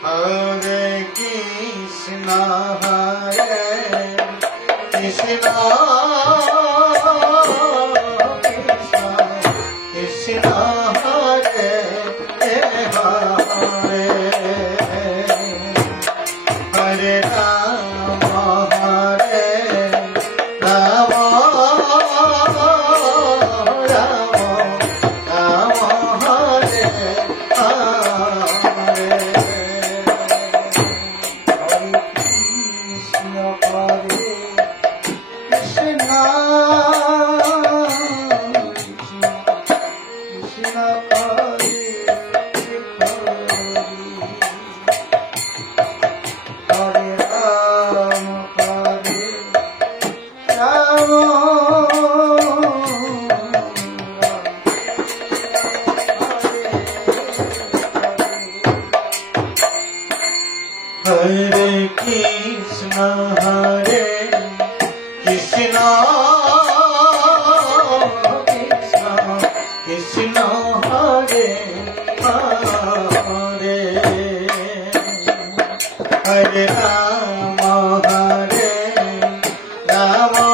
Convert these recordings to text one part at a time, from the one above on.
Hare Krishna, Krishna Krishna, Hare Hare, Hare Rama, Hare Rama, Rama Rama, Hare Hare. Hare Krishna, Hare Krishna, Krishna Krishna, Hare Hare, Hare Rama, Hare Rama,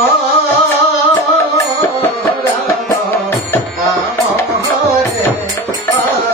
Rama Rama, Hare Hare.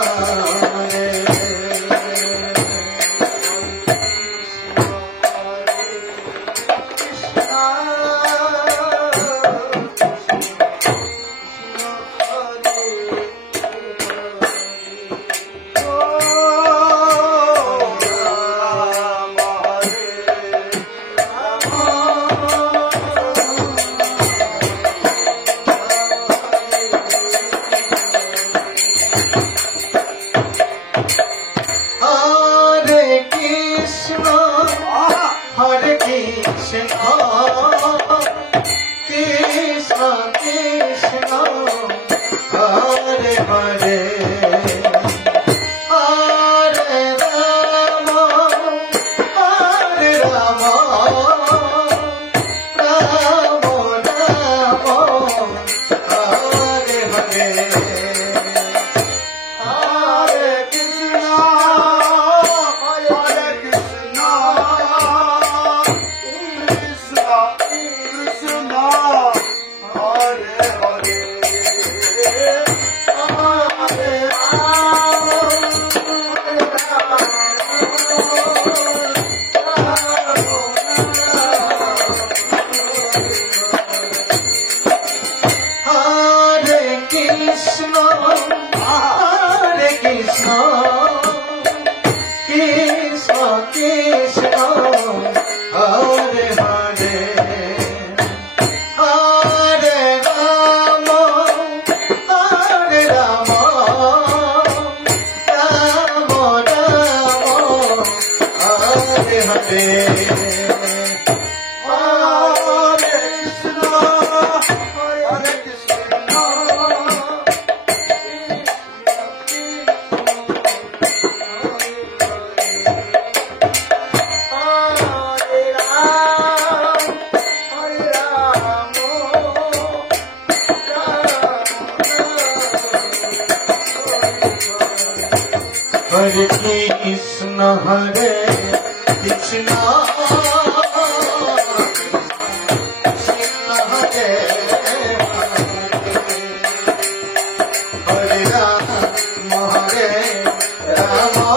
Hare Krishna, Krishna Krishna, Hare Hare, Hare Rama, Hare Rama, Rama Rama, Hare Hare. Krishna, Hare Krishna, Krishna Krishna, Hare Hare, Hare Rama, Hare Rama, Rama Rama, Hare Hare. Hare Krishna, Hare Krishna, Krishna Hare Hare, Hare Rama, Hare Rama,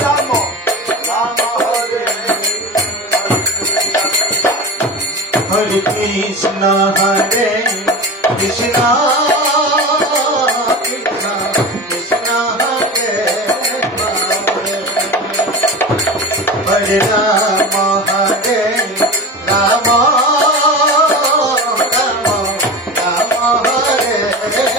Rama Rama, Hare Hare Krishna, Hare Krishna, Krishna Krishna, Hare Hare, Hare Rama, Hare Rama, Rama Rama, Hare Hare.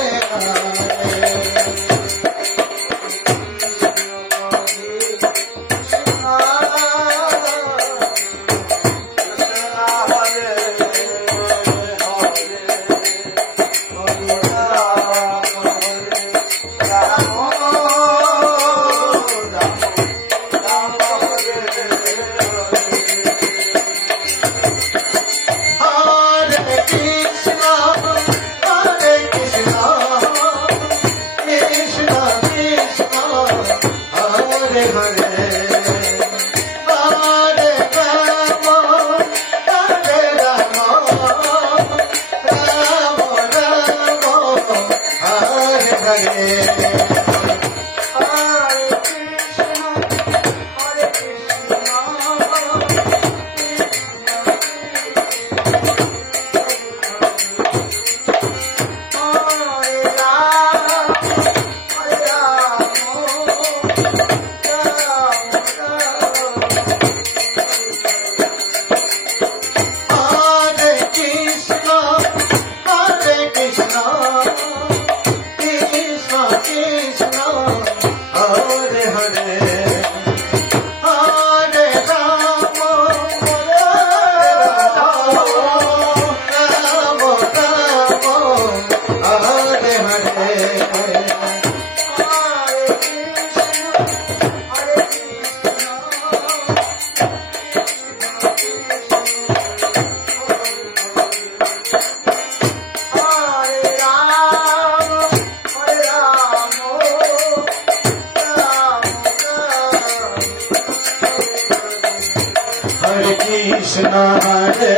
Krishna Hare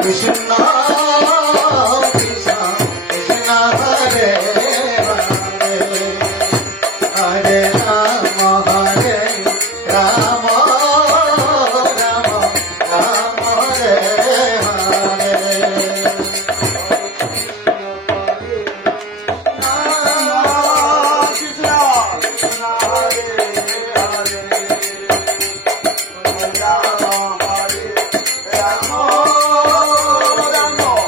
Krishna Krishna Krishna Hare Hare Hare Rama Hare Rama Rama Rama Hare Hare Krishna Krishna Hare Hare Hare Krishna Hare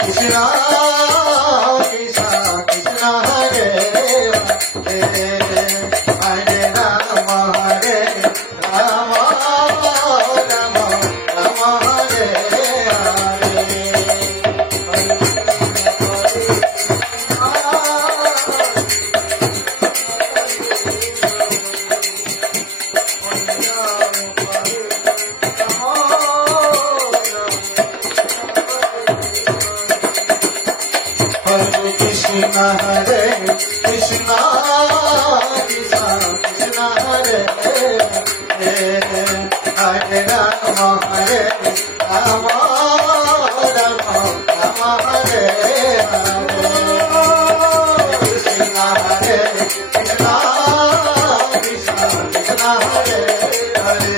Krishna Krishna Krishna Hare Hare Hare Rama Hare Rama Rama Rama Hare Hare Hare Krishna Hare Krishna Krishna Krishna Hare Hare Hare Rama Hare Rama Rama Rama Hare Hare Krishna Hare Krishna Krishna Krishna Hare Hare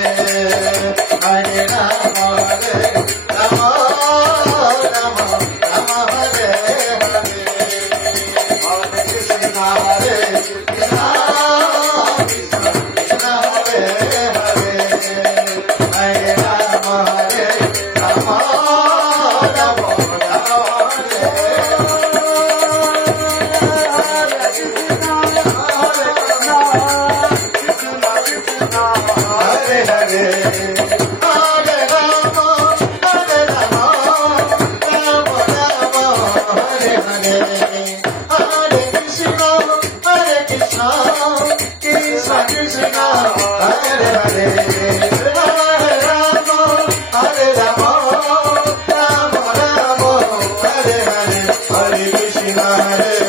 Hare Rama Hare Rama Rama Rama Hare Hare Krishna Krishna Krishna Hare Hare Hare Rama Hare Rama Rama Rama Hare Hare Hare Rama Hare Rama Rama Rama Hare Hare Hare Krishna Krishna Krishna Hare Hare Hare Rama Hare Rama Rama Rama Hare Hare Hare Krishna Hare